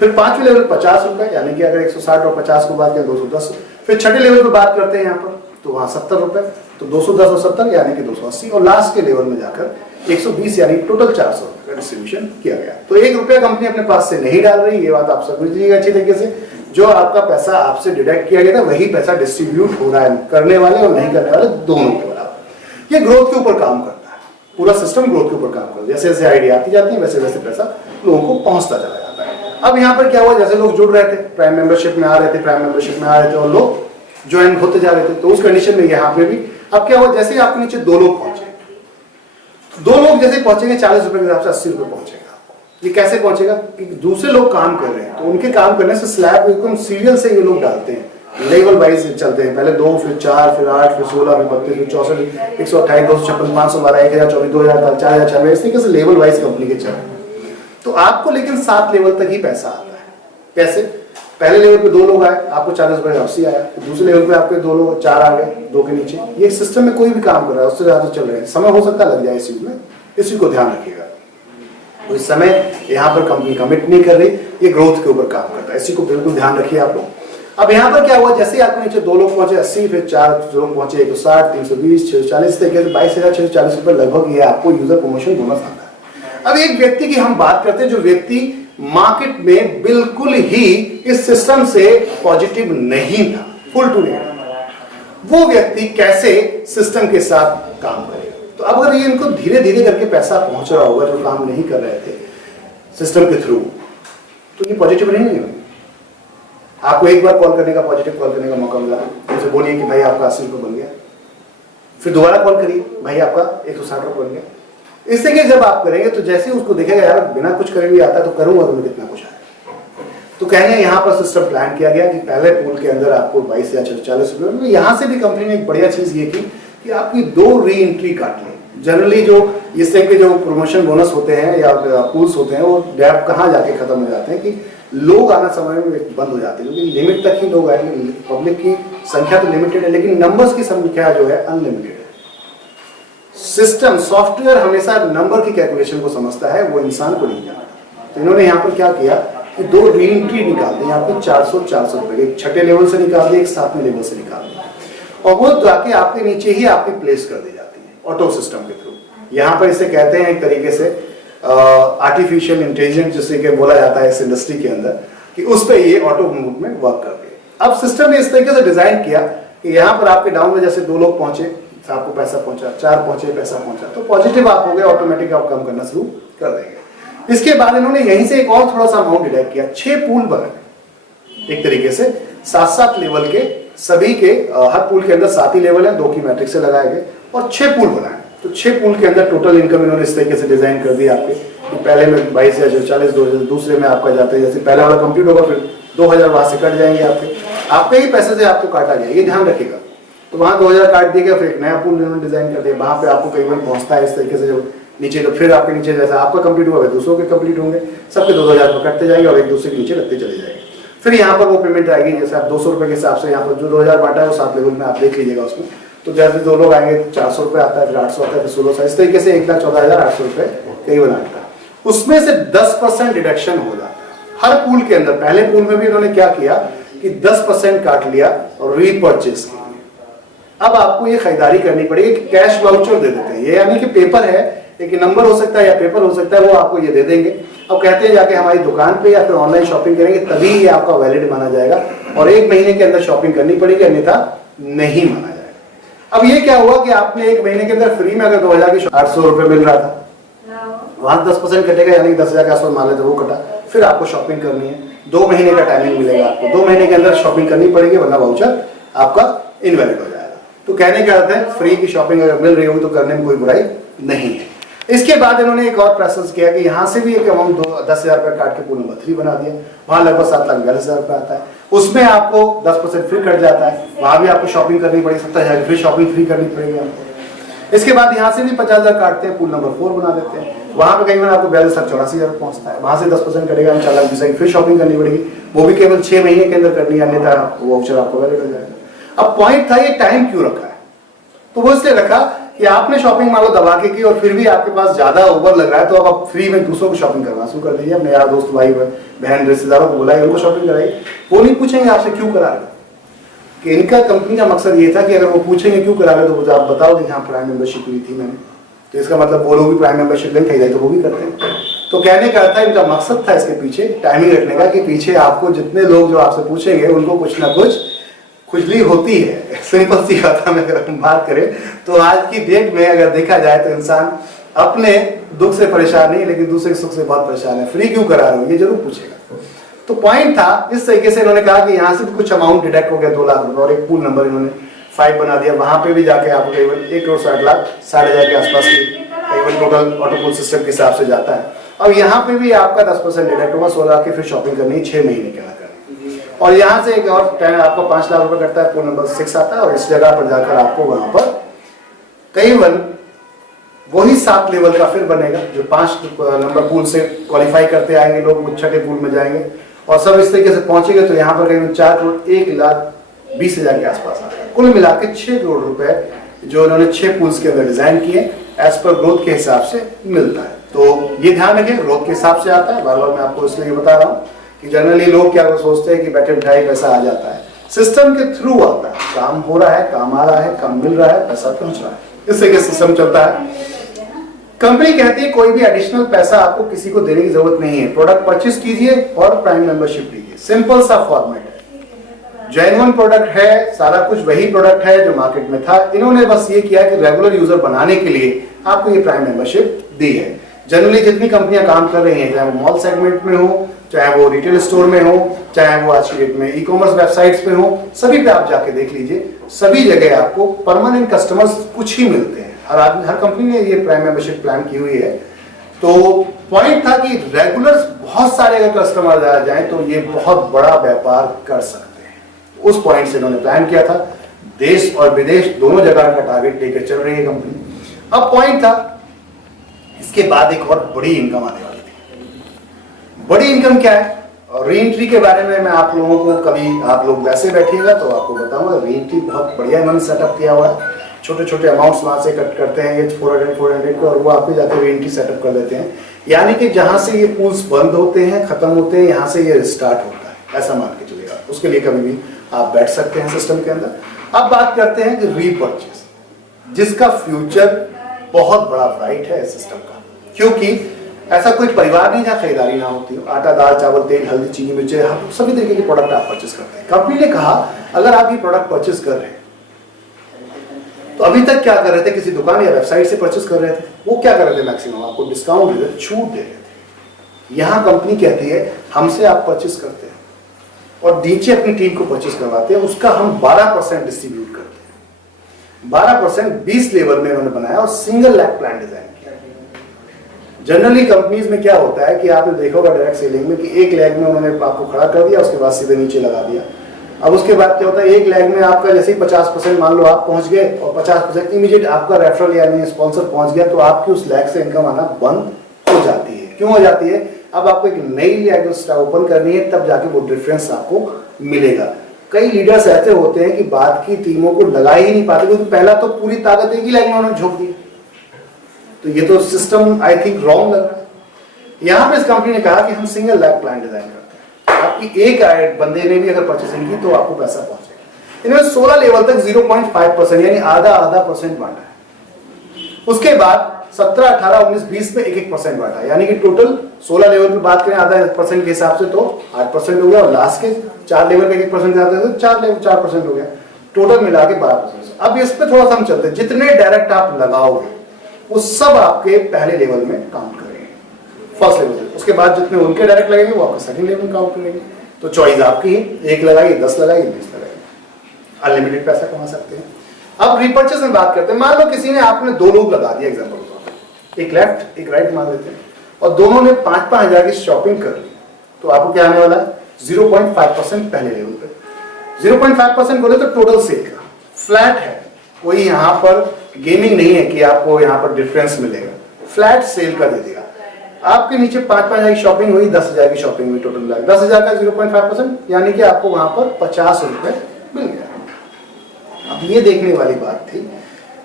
फिर 5वें लेवल 50 रुपए, यानी कि अगर 160 और 50 को बात करें 210। फिर 6ठे लेवल पे बात करते हैं यहाँ पर तो वहां 70 रुपए, तो 210 और 70 यानी कि 280, और लास्ट के लेवल में जाकर 120 यानी टोटल 400 रुपए का डिस्ट्रीब्यूशन किया गया। तो 1 रुपया कंपनी अपने पास से नहीं डाल रही, ये बात आप समझ लीजिएगा अच्छी तरीके से। जो आपका पैसा आपसे डिडक्ट किया गया था वही पैसा डिस्ट्रीब्यूट हो रहा है, करने वाले और नहीं करने वाले दोनों के बराबर। ये ग्रोथ के ऊपर काम करता है, पूरा सिस्टम ग्रोथ के ऊपर काम करता है। जैसे जैसे आइडिया आती जाती है वैसे वैसे पैसा लोगों को पहुंचता चला जाता है। अब यहाँ पर क्या हुआ, जैसे लोग जुड़ रहे थे, प्राइम मेंबरशिप में आ रहे थे, और लोग ज्वाइन होते जा रहे थे। तो उस कंडीशन में यहाँ पे भी अब क्या हुआ, जैसे ही आपके नीचे 2 लोग पहुंचे, 2 लोग जैसे पहुंचेंगे 40 रुपए के हिसाब से 80 रुपए पहुंचेगा। ये कैसे पहुंचेगा कि दूसरे लोग काम कर रहे हैं तो उनके काम करने से स्लैब एकदम सीरियल से ये लोग डालते हैं, लेवल वाइज चलते हैं, पहले 2 फिर 4 फिर 8 फिर 16 फिर 32 फिर 64 128 256 512 1024 2000 4096 इस तरीके से लेवल वाइज कंपनी के चल रहे हैं। तो आपको लेकिन 7 लेवल तक ही पैसा आता है। कैसे? पहले लेवल पे 2 लोग आए, आपको 40 रुपए वापसी आया, दूसरे लेवल पे आपके 2 लोग 4 आ गए, 2 के नीचे। ये सिस्टम में कोई भी काम कर रहा है उससे ज्यादा चल रहे हैं, समय हो सकता है लग जाए इस चीज में, इस चीज को ध्यान रखिएगा। तो इस समय यहाँ पर कंपनी कमिट नहीं कर रही, ये ग्रोथ के ऊपर काम करता है, इसी को बिल्कुल ध्यान रखिए आप लोग। अब यहाँ पर क्या हुआ, जैसे ही आपके नीचे 2 लोग पहुंचे 80 फिर 4 लोग पहुंचे 160 320 640 तरीके से 22,640 रुपए लगभग ये आपको यूजर प्रमोशन बोनस आता है। अब एक व्यक्ति की हम बात करते हैं जो व्यक्ति मार्केट में बिल्कुल ही इस सिस्टम से पॉजिटिव नहीं था, फुल टू नहीं, वो व्यक्ति कैसे सिस्टम के साथ काम करेगा। तो अब अगर ये इनको धीरे धीरे करके पैसा पहुंच रहा होगा जो काम नहीं कर रहे थे सिस्टम के थ्रू, तो ये पॉजिटिव नहीं है। आपको एक बार कॉल करने का, पॉजिटिव कॉल करने का मौका मिला, उनसे बोलिए कि भाई आपका 80 रुपये बन गया, फिर दोबारा कॉल करिए, भाई आपका 160 रुपये बन गया। इस तरीके जब आप करेंगे तो जैसे ही उसको देखेगा यार बिना कुछ करे भी आता है तो करूंगा तो कितना कुछ आएगा। तो कहने यहाँ पर सिस्टम प्लान किया गया कि पहले पूल के अंदर आपको 22,640 रुपये। यहाँ से भी कंपनी ने एक बढ़िया चीज ये की कि आपकी 2 री एंट्री काट ली। जनरली जो इस तरह के जो प्रमोशन बोनस होते हैं या पूल्स होते हैं वो डैप कहाँ जाके खत्म हो जाते हैं कि लोग आना समय में बंद हो जाते हैं, क्योंकि लिमिट तक ही लोग आएंगे। पब्लिक की संख्या तो लिमिटेड है लेकिन नंबर्स की संख्या जो है अनलिमिटेड है। सिस्टम सॉफ्टवेयर हमेशा नंबर की कैलकुलेशन को समझता है, वो इंसान को नहीं जानता। तो इन्होंने यहाँ पर क्या किया कि 2 री एंट्री निकाल दी, आपकी 400 रुपए, एक 6ठे लेवल से निकाल दी, एक 7वें लेवल से निकाल दी, और वो जाके आपके नीचे ही आपकी प्लेस कर दी जाती है ऑटो सिस्टम के थ्रू। यहाँ पर इसे कहते हैं एक तरीके से आर्टिफिशियल इंटेलिजेंस, जिसे कि बोला जाता है इस इंडस्ट्री के अंदर, कि उस पर ये ऑटो मूव में वर्क करती है। अब सिस्टम ने इस तरीके से डिजाइन किया कि यहाँ पर आपके डाउन में जैसे 2 लोग पहुंचे आपको पैसा पहुंचा, 4 पहुंचे पैसा पहुंचा, तो पॉजिटिव आप हो गए, ऑटोमेटिक आप काम करना शुरू कर देंगे। इसके बाद इन्होंने यहीं से एक और थोड़ा सा अमाउंट डिडक्ट किया, 6 पूल बनाए एक तरीके से 7-7 लेवल के, सभी के हर पूल के अंदर 7 ही लेवल है, 2 की मैट्रिक्स से लगाए गए और 6 पूल बनाए। तो 6 पूल के अंदर टोटल इनकम इन्होंने इस तरीके से डिजाइन कर दी आपके कि पहले में 22,040, दूसरे में आपका जाते हैं जैसे पहला वाला कंप्लीट होगा फिर 2,000 वहां से कट जाएंगे आपके ही पैसे से आपको काटा गया, ये ध्यान रखिएगा। तो वहां 2,000 काट दिया गया, फिर एक नया पूल इन्होंने डिजाइन कर दिया, वहां पे आपको कई बार पहुंचता है इस तरीके से जब नीचे, तो फिर आपके नीचे जैसा आपका कंप्लीट हुआ दूसरों के कंप्लीट होंगे, सबके 2,000 कटते जाएंगे और एक दूसरे के नीचे लगते चले जाएंगे। फिर यहाँ पर वो पेमेंट आएगी, जैसे आप 200 रुपए के हिसाब से यहाँ पर जो 2,000 बांटा है वो 7 लेवल में आप देख लीजिएगा उसमें। तो जैसे 2 लोग आएंगे 400 रुपए आता है, फिर 800 आता है, फिर 1600, इस तरीके से 1,14,800 रुपए कई बार आता है। उसमें से 10% डिडक्शन हो जाता है हर पूल के अंदर। पहले पूल में भी इन्होंने क्या किया कि 10% काट लिया और रीपर्चेस के लिए अब आपको ये खरीदारी करनी पड़ेगी, कैश वाउचर दे देते हैं ये, यानी कि पेपर है, एक नंबर हो सकता है या पेपर हो सकता है, वो आपको ये दे देंगे। अब कहते हैं जाके हमारी दुकान पे या फिर ऑनलाइन शॉपिंग करेंगे तभी ये आपका वैलिड माना जाएगा और 1 महीने के अंदर शॉपिंग करनी पड़ेगी, अन्यथा नहीं माना जाएगा। अब ये क्या हुआ कि आपने 1 महीने के अंदर फ्री में अगर 2,000 की 800 रुपए मिल रहा था, वहां 10% कटेगा, यानी 10,000 के आसपास मान लेते वो कटा, फिर आपको शॉपिंग करनी है, 2 महीने का टाइमिंग मिलेगा आपको, 2 महीने के अंदर शॉपिंग करनी पड़ेगी वरना वाउचर आपका इनवैलिड हो जाएगा। तो कहने का अर्थ है फ्री की शॉपिंग अगर मिल रही होगी तो करने में कोई बुराई नहीं है। इसके बाद इन्होंने एक और प्रोसेस किया कि यहाँ से भी एक अमाउंट 10,000 रुपए काट के पूल नंबर 3 बना दिया, वहां लगभग 7,42,000 रुपए आता है, उसमें आपको 10% फ्री कट जाता है, वहां भी आपको शॉपिंग करनी पड़ेगी, 70,000 की शॉपिंग फ्री करनी पड़ेगी आपको। इसके बाद यहाँ से भी 50,000 काटते हैं, पूल नंबर 4 बना देते हैं, वहां पे कई बार आपको 42,84,000 पहुंचता है, वहां से 10% कटेगा, 4,20,000 की फिर शॉपिंग करनी पड़ेगी, वो भी केवल 6 महीने के अंदर करनी है, अन्यथा वाउचर आपको वैलिड हो जाएगा। अब पॉइंट था ये टाइम क्यों रखा है, तो वो इसलिए रखा कि आपने शॉपिंग मान लो दबा के की और फिर भी आपके पास ज्यादा ओवर लग रहा है, तो अब आप फ्री में दूसरों को शॉपिंग करना शुरू कर दीजिए, अपने यार दोस्त भाई बहन रिश्तेदारों को बुलाइए, उनको शॉपिंग कराइए। वो नहीं पूछेंगे आपसे क्यों करा रहे, कि इनका कंपनी का मकसद ये था कि अगर वो पूछेंगे क्यों करा रहे तो आप बताओ कि हाँ प्राइम मेंबरशिप ली थी मैंने, तो इसका मतलब वो लोग भी प्राइम मेंबरशिप लेंगे, खरीदारी तो वो भी करते हैं। तो कहने का था इनका मकसद था इसके पीछे टाइमिंग रखने का कि पीछे आपको जितने लोग जो आपसे पूछेंगे उनको कुछ ना कुछ खुजली होती है। सिंपल सी बात है, अगर हम बात करें तो आज की डेट में अगर देखा जाए तो इंसान अपने दुख से परेशान नहीं लेकिन दूसरे सुख से बहुत परेशान है, फ्री क्यों करा रहे हो ये जरूर पूछेगा। तो पॉइंट था, इस तरीके से इन्होंने कहा कि यहाँ से भी कुछ अमाउंट डिडक्ट हो गया 2 लाख रुपए और एक पूल नंबर इन्होंने 5 बना दिया, वहां पे भी जाके आपको करीबन 1,60,60,000 के आसपास की करीबन टोटल ऑटो पूल सिस्टम के हिसाब से जाता है। अब यहाँ पे भी आपका 10% डिडक्ट होगा, 16 की फिर शॉपिंग करनी 6 महीने के अंदर करनी, और यहाँ से एक और आपका 5 लाख रुपए कटता है, पूल नंबर 6 आता है, और इस जगह पर जाकर आपको वहां पर करीबन वही 7 लेवल का फिर बनेगा, जो 5 नंबर पूल से क्वालिफाई करते आएंगे लोग, वो छठे पूल में जाएंगे और सब इस तरीके से पहुंचेंगे, तो यहाँ पर करीबन 4,01,20,000 के आसपास आता है। कुल मिला के 6 करोड़ रुपए जो इन्होंने 6 पूल्स के अंदर डिजाइन किए, एज पर ग्रोथ के हिसाब से मिलता है। तो ये ध्यान रखें, ग्रोथ के हिसाब से आता है। बार बार मैं आपको इसलिए बता रहा हूँ कि जनरली लोग क्या सोचते हैं कि बैठे बिठाए पैसा आ जाता है, सिस्टम के थ्रू आता है, काम हो रहा है, काम आ रहा है, काम मिल रहा है, पैसा पहुंच रहा है, इस तरीके से सिस्टम चलता है। कंपनी कहती है कोई भी एडिशनल पैसा आपको किसी को देने की जरूरत नहीं है, प्रोडक्ट परचेज कीजिए और प्राइम मेंबरशिप लीजिए, सिंपल सा फॉर्मेट है, जेन्युइन प्रोडक्ट है, सारा कुछ वही प्रोडक्ट है जो मार्केट में था। इन्होंने बस ये किया कि रेगुलर यूजर बनाने के लिए आपको ये प्राइम मेंबरशिप दी है। जनरली जितनी कंपनियां काम कर रही हैं, चाहे वो मॉल सेगमेंट में हो, चाहे वो रिटेल स्टोर में हो, चाहे वो आज की डेट में ई कॉमर्स वेबसाइट्स पे हो, सभी पे आप जाके देख लीजिए, सभी जगह आपको परमानेंट कस्टमर्स कुछ ही मिलते हैं। हर कंपनी ने ये प्राइम मेंबरशिप प्लान की हुई है। तो पॉइंट था कि रेगुलर बहुत सारे अगर कस्टमर आ जाए तो ये बहुत बड़ा व्यापार कर सकते हैं। उस पॉइंट से इन्होंने प्लान किया था, देश और विदेश दोनों जगह का टारगेट लेकर चल रही है कंपनी। अब पॉइंट था, इसके बाद एक और बड़ी इनकम आने वाली थी। बड़ी इनकम क्या है? री एंट्री के बारे में मैं आप लोगों को, कभी आप लोग वैसे बैठिएगा तो आपको बताऊंगा। री एंट्री बहुत बढ़िया इन्होंने सेटअप किया हुआ है, छोटे छोटे अमाउंट्स वहां से कट करते हैं ये 400 को, और वो आप जाकर री एंट्री सेटअप कर देते हैं। यानी कि जहां से ये पूल्स बंद होते हैं, खत्म होते हैं, यहाँ से ये स्टार्ट होता है, ऐसा मान के चलिएगा। उसके लिए कभी भी आप बैठ सकते हैं सिस्टम के अंदर। अब बात करते हैं कि रीपर्चेस, जिसका फ्यूचर बहुत बड़ा ब्राइट है इस सिस्टम का, क्योंकि ऐसा कोई परिवार नहीं जहाँ खरीदारी ना होती हो। आटा, दाल, चावल, तेल, हल्दी, चीनी, मिर्ची, सभी तरीके के प्रोडक्ट आप परचेस करते हैं। कंपनी ने कहा अगर आप ये प्रोडक्ट परचेस कर रहे हैं, तो अभी तक क्या कर रहे थे, किसी दुकान या वेबसाइट से परचेस कर रहे थे, वो क्या कर रहे थे, मैक्सिमम आपको डिस्काउंट दे रहे थे, छूट दे रहे थे। यहां कंपनी कहती है हमसे आप परचेस करते हैं और नीचे अपनी टीम को परचेस करवाते हैं, उसका हम 12% डिस्ट्रीब्यूट करते हैं। 12% 20 लेवल में उन्होंने बनाया और सिंगल लैग प्लान डिजाइन किया। जनरली कंपनीज में क्या होता है कि आपने देखा होगा डायरेक्ट सेलिंग में कि एक लैग में उन्होंने आपको खड़ा कर दिया, उसके बाद सीधे नीचे लगा दिया। अब उसके बाद क्या होता है, एक लैग में आपका जैसे ही 50% मान लो आप पहुंच गए और 50% इमीडिएट आपका रेफरल यानी स्पॉन्सर पहुंच गया, तो आपकी उस लैग से इनकम आना बंद हो जाती है। क्यों हो जाती है? अब आपको एक नई लैग ओपन करनी है, तब जाके वो डिफरेंस आपको मिलेगा। कई लीडर्स ऐसे होते हैं कि बाद की टीमों को लगा ही नहीं पाते, क्योंकि पहला तो पूरी ताकत एक ही लैग में उन्होंने झोंक दी। तो ये तो सिस्टम आई थिंक रॉन्ग लग रहा है। यहां पे इस कंपनी ने कहा कि हम सिंगल लैग प्लान डिजाइन करते हैं, आपकी एक बंदे ने भी अगर परचेसिंग की तो आपको पैसा पहुंचेगा। इन्होंने 16 लेवल तक 0.5% यानी आधा परसेंट बांटा है। उसके बाद 17, 18, 19, 20 में 1% बांटा, यानी कि टोटल 16 लेवल की बात करें आधा % के हिसाब से तो 8% हो गया, और लास्ट के 4 लेवल का 1% के हिसाब से 4% हो गया, टोटल मिला के 12%। अब इस पे थोड़ा सा हम चलते हैं, जितने डायरेक्ट आप लगाओगे वो सब आपके पहले लेवल में काउंट करेंगे, फर्स्ट लेवल से। उसके बाद जितने उनके डायरेक्ट लगेंगे वो आपके सेकंड लेवल में काउंट करेंगे। तो चॉइस आपकी है, 1 लगाइए, 10 लगाइए, 20 लगाइए, अनलिमिटेड पैसा कमा सकते हैं। अब रिपर्चेस में बात करते हैं। मान लो किसी ने, आपने 2 लोग लगा दिया, एग्जाम्पल एक लेफ्ट एक राइट मान लेते हैं, और दोनों ने 5-5 हजार की शॉपिंग कर ली, तो आपको क्या आने वाला है? 0.5% पहले लेवल पे। 0.5% बोले तो टोटल सेल का फ्लैट है, कोई यहाँ पर गेमिंग नहीं है कि आपको यहाँ पर डिफरेंस मिलेगा, फ्लैट सेल का दे देगा। आपके नीचे 5-5 हजार की शॉपिंग हुई, 10 हजार की शॉपिंग हुई, टोटल मिला 10 हजार का 0.5%, यानी कि आपको वहां पर 50 रुपए मिल गया। अब ये देखने वाली बात थी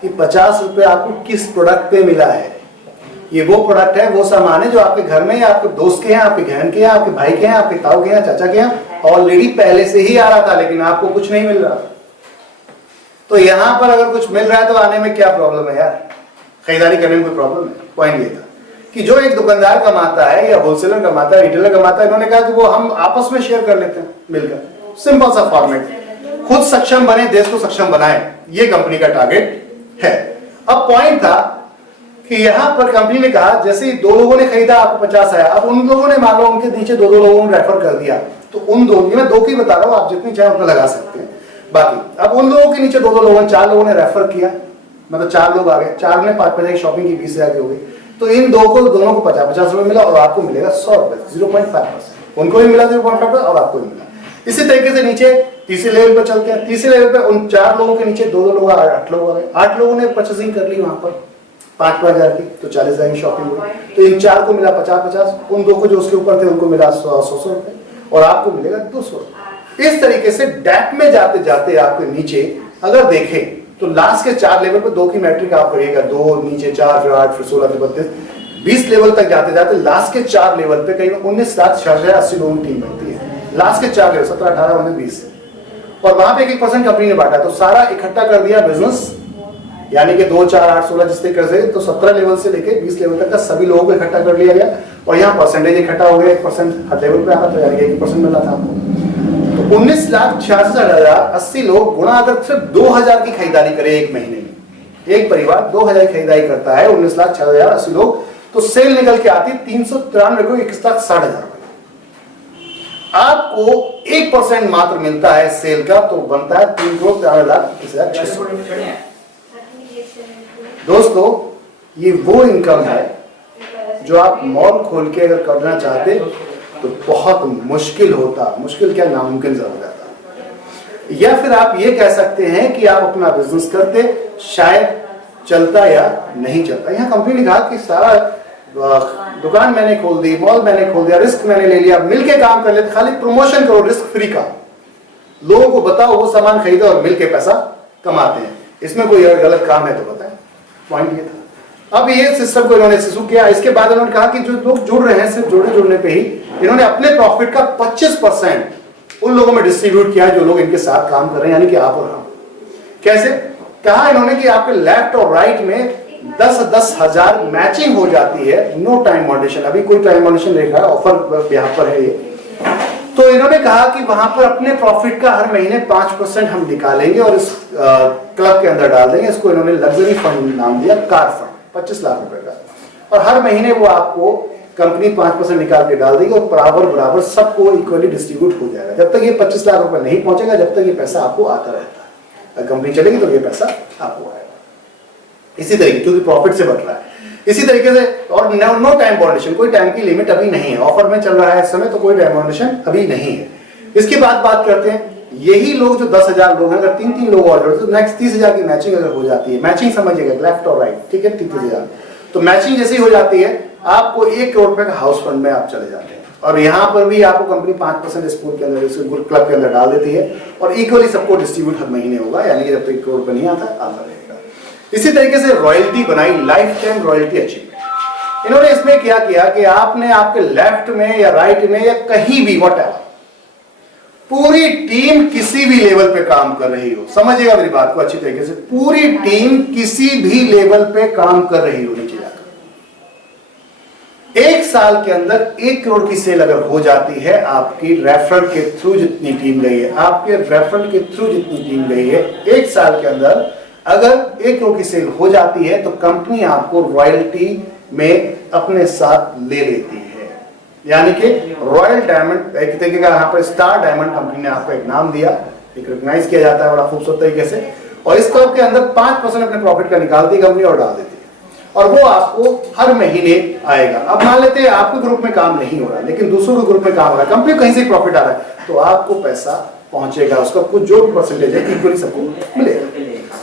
कि 50 रुपए आपको किस प्रोडक्ट पे मिला है। ये वो प्रोडक्ट है, वो सामान है जो आपके घर में या आपके दोस्त के हैं, आपके बहन के हैं, आपके भाई के हैं, आपके ताऊ के हैं, चाचा के हैं, ऑलरेडी पहले से ही आ रहा था, लेकिन आपको कुछ नहीं मिल रहा। तो यहां पर अगर कुछ मिल रहा है तो आने में क्या प्रॉब्लम है यार, खरीदारी करने में कोई प्रॉब्लम है। पॉइंट ये था कि जो एक दुकानदार कमाता है या होलसेलर कमाता है, रिटेलर कमाता है, इन्होंने कहा कि वो हम आपस में शेयर कर लेते हैं मिलकर। सिंपल सा फॉर्मेट, खुद सक्षम बने, देश को सक्षम बनाए, ये कंपनी का टारगेट है। अब पॉइंट था कि यहाँ पर कंपनी ने कहा जैसे ही 2 लोगों ने खरीदा आपको 50 आया, अब उन लोगों ने मान लो उनके नीचे 2 लोगों ने रेफर कर दिया, तो उन दो, मैं 2 की बता रहा हूँ, आप जितनी चाहे उतना लगा सकते हैं। बाकी अब उन लोगों के नीचे 2 लोगों 4 लोगों ने रेफर किया, मतलब 4 लोग आ गए, 4 ने 5,000 की शॉपिंग की, 20,000 की हो गई, तो इन दोनों को 50-50 रुपए मिला और आपको मिलेगा 100 रुपए, 0.5%। उनको भी मिला 0.5% और आपको भी मिला। इसी तरीके से नीचे तीसरे लेवल पर चलते हैं। तीसरे लेवल पे उन 4 लोगों के नीचे 2 लोग 8 लोग आ गए, 8 लोगों ने परचेसिंग कर ली वहां पर 5,000 की, तो 40,000 की शॉपिंग हुई। तो इन 4 को मिला 50-50, उन 2 को जो उसके ऊपर थे उनको मिला 100 रुपए और आपको मिलेगा 200 रुपए। इस तरीके से डैप में जाते जाते आपके नीचे अगर देखें तो लास्ट के 4 लेवल पर 2 की मैट्रिक आप करिएगा, 2 नीचे 4 फिर 8 फिर 16 फिर 32 20 लेवल तक जाते जाते लास्ट के 4 लेवल पे कहीं 19,60,80 लोगों की टीम बनती है। लास्ट के 4 लेवल 17, 18, 19, 20 और वहां पे 1% कंपनी ने बांटा, तो सारा इकट्ठा कर दिया बिजनेस, यानी कि 2, 4, 8, 16 जिससे कर सके, तो 17 लेवल से लेके 20 लेवल तक का सभी लोगों को इकट्ठा कर लिया गया और यहाँ परसेंटेज इकट्ठा हो गया, 1% हर लेवल पे आ रहा था, यानी 1% मिला था आपको। तो 19,66,080 लोग गुणा अगर सिर्फ 2,000 की खरीदारी करे एक महीने में, एक परिवार 2,000 की खरीदारी करता है, 19,66,080 लोग, तो सेल निकल के आती 393 को 21,60,000। आपको 1% मात्र मिलता है सेल का, तो बनता है 3,93,21,600। दोस्तों ये वो इनकम है जो आप मॉल खोल के अगर करना चाहते तो बहुत मुश्किल होता, मुश्किल क्या नामुमकिन हो जाता। या फिर आप ये कह सकते हैं कि आप अपना बिजनेस करते, शायद चलता या नहीं चलता। यहाँ कंपनी ने कहा कि सारा दुकान मैंने खोल दी, मॉल मैंने खोल दिया, रिस्क मैंने ले लिया, मिलके काम कर लेते, खाली प्रमोशन करो रिस्क फ्री का, लोगों को बताओ वो सामान खरीदो और मिलके पैसा कमाते हैं, इसमें कोई गलत काम है तो बताएं। पॉइंट ये था। अब ये सिस्टम को इन्होंने शुरू किया। इसके बाद इन्होंने कहा कि जो लोग जुड़ रहे हैं सिर्फ जुड़ने पे ही इन्होंने अपने प्रॉफिट का 25% उन लोगों में डिस्ट्रीब्यूट किया जो लोग इनके साथ काम कर रहे हैं, यानी कि आप और हम। कैसे कहा इन्होंने कि आपके लेफ्ट और राइट में 10-10 हजार मैचिंग हो जाती है, नो टाइम मॉडिशन, अभी कोई टाइम मॉडिशन लिखा है, ऑफर यहाँ पर है ये। तो इन्होंने कहा कि वहां पर अपने प्रॉफिट का हर महीने 5% हम निकालेंगे और इस क्लब के अंदर डाल देंगे। इसको इन्होंने लग्जरी फंड नाम दिया, कार फंड, 25 लाख रुपए का, और हर महीने वो आपको कंपनी 5% निकाल के डाल देगी और बराबर सबको इक्वली डिस्ट्रीब्यूट हो जाएगा। जब तक ये 25 लाख रुपए नहीं पहुंचेगा, जब तक ये पैसा आपको आता रहता है। अगर कंपनी चलेगी तो ये पैसा आपको आएगा इसी तरीके, क्योंकि प्रॉफिट से बढ़ रहा है इसी तरीके से। और नो टाइम बाउंडेशन, कोई टाइम की लिमिट अभी नहीं है, ऑफर में चल रहा है इस समय, तो कोई टाइम बाउंडेशन अभी नहीं है। इसके बाद बात करते हैं, यही लोग जो 10,000 लोग हैं, अगर 3-3 लोग और जोड़ते तो नेक्स्ट 30,000 की मैचिंग अगर हो जाती है, मैचिंग समझिएगा लेफ्ट और राइट, ठीक है, 30,000, तो मैचिंग जैसी हो जाती है आपको 1 करोड़ रुपए का हाउस फंड में आप चले जाते हैं। और यहाँ पर भी आपको कंपनी 5% इस पूल के अंदर, इस क्लब के अंदर डाल देती है और इक्वली सबको डिस्ट्रीब्यूट हर महीने होगा, यानी कि जब तक 1 करोड़ रुपए नहीं आता रहेगा। इसी तरीके से रॉयल्टी बनाई, लाइफ टाइम रॉयल्टी अचीवमेंट। इन्होंने इसमें क्या किया कि आपने आपके लेफ्ट में या राइट में या कहीं भी व्हाटएवर, पूरी टीम किसी भी लेवल पे काम कर रही हो, समझिएगा मेरी बात को अच्छी तरीके से, पूरी टीम किसी भी लेवल पे काम कर रही हो, नीचे जाकर 1 साल के अंदर 1 करोड़ की सेल अगर हो जाती है, आपकी रेफरल के थ्रू जितनी टीम गई है, आपके रेफरल के थ्रू जितनी टीम गई है, 1 साल के अंदर अगर 1 करोड़ की सेल हो जाती है तो कंपनी आपको रॉयल्टी में अपने साथ ले लेती है। यानी कि रॉयल डायमंड, एक तरीके का यहाँ पर स्टार डायमंड कंपनी ने आपको एक नाम दिया, एक रिकॉग्नाइज किया जाता है बड़ा खूबसूरत तरीके से। और इस क्लब के अंदर 5% अपने प्रॉफिट का निकालती है कंपनी और डाल देती है, और वो आपको हर महीने आएगा। अब मान लेते हैं आपके ग्रुप में काम नहीं हो रहा लेकिन दूसरों के ग्रुप में काम हो रहा है, कंपनी कहीं से प्रॉफिट आ रहा है, तो आपको पैसा पहुंचेगा, उसका कुछ जो भी परसेंटेज है इक्वली सबको मिलेगा।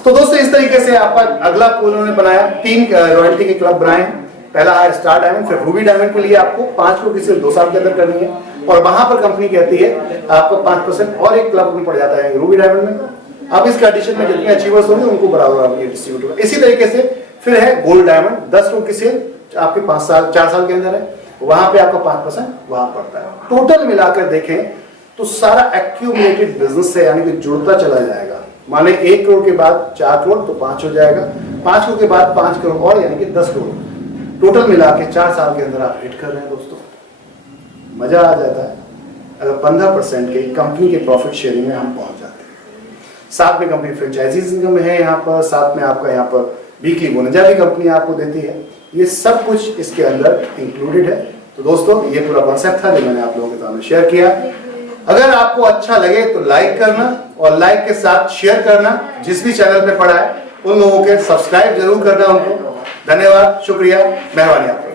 तो दोस्तों इस तरीके से आपका अगला पूल उन्होंने बनाया, 3 रॉयल्टी के क्लब बनाए। पहला है स्टार डायमंड, फिर रूबी डायमंड के लिए आपको 5 करोड़ की सेल 2 साल के अंदर करनी है, और वहां पर कंपनी कहती है आपको 5% और एक क्लब में पड़ जाता है रूबी डायमंड में। अब इसके एडिशन में जितने अचीवर्स होंगे उनको बराबर आपके डिस्ट्रीब्यूट होगा। इसी तरीके से फिर है गोल्ड डायमंड, 10 करोड़ की सेल आपके 4 साल के अंदर है, वहां पे आपका 5% वहां पड़ता है। टोटल मिलाकर देखें तो सारा एक्यूमुलेटेड बिजनेस है, यानी कि जुड़ता चला जाएगा। माने 1 करोड़ के बाद 4 करोड़ तो 5 हो जाएगा, 5 करोड़ के बाद 5 करोड़ और, यानी कि 10 करोड़ टोटल मिला के 4 साल के अंदर आप हिट कर रहे हैं। दोस्तों मजा आ जाता है अगर 15% के कंपनी के प्रॉफिट शेयरिंग में हम पहुंच जाते हैं। साथ में कंपनी फ्रेंचाइजीज इनकम है यहाँ पर, साथ में आपका यहाँ पर वीकली बोनस भी कंपनी आपको देती है, ये सब कुछ इसके अंदर इंक्लूडेड है। तो दोस्तों ये पूरा कॉन्सेप्ट था जो मैंने आप लोगों के सामने शेयर किया। अगर आपको अच्छा लगे तो लाइक करना और लाइक के साथ शेयर करना। जिस भी चैनल पे पड़ा है उन लोगों के सब्सक्राइब जरूर करना उनको। धन्यवाद, शुक्रिया, मेहरबानी आपको।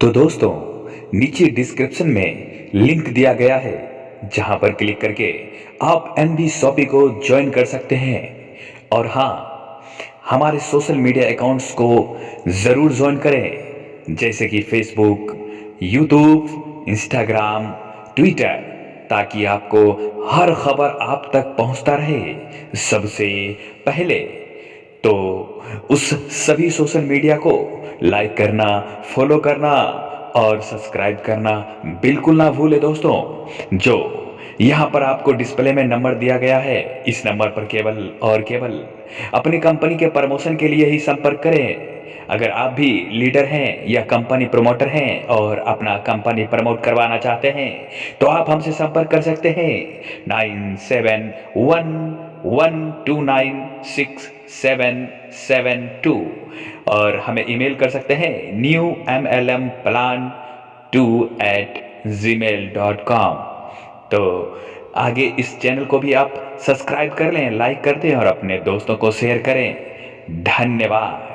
तो दोस्तों नीचे डिस्क्रिप्शन में लिंक दिया गया है जहां पर क्लिक करके आप एनबी शॉपी को ज्वाइन कर सकते हैं। और हाँ, हमारे सोशल मीडिया अकाउंट्स को ज़रूर ज्वाइन करें, जैसे कि फेसबुक, यूट्यूब, इंस्टाग्राम, ट्विटर, ताकि आपको हर खबर आप तक पहुंचता रहे सबसे पहले। तो उस सभी सोशल मीडिया को लाइक करना, फॉलो करना और सब्सक्राइब करना बिल्कुल ना भूले दोस्तों। जो यहाँ पर आपको डिस्प्ले में नंबर दिया गया है, इस नंबर पर केवल और केवल अपनी कंपनी के प्रमोशन के लिए ही संपर्क करें। अगर आप भी लीडर हैं या कंपनी प्रमोटर हैं और अपना कंपनी प्रमोट करवाना चाहते हैं तो आप हमसे संपर्क कर सकते हैं 9711296772 और हमें ईमेल कर सकते हैं newmlmplan2@gmail.com। तो आगे इस चैनल को भी आप सब्सक्राइब कर लें, लाइक कर दें और अपने दोस्तों को शेयर करें। धन्यवाद।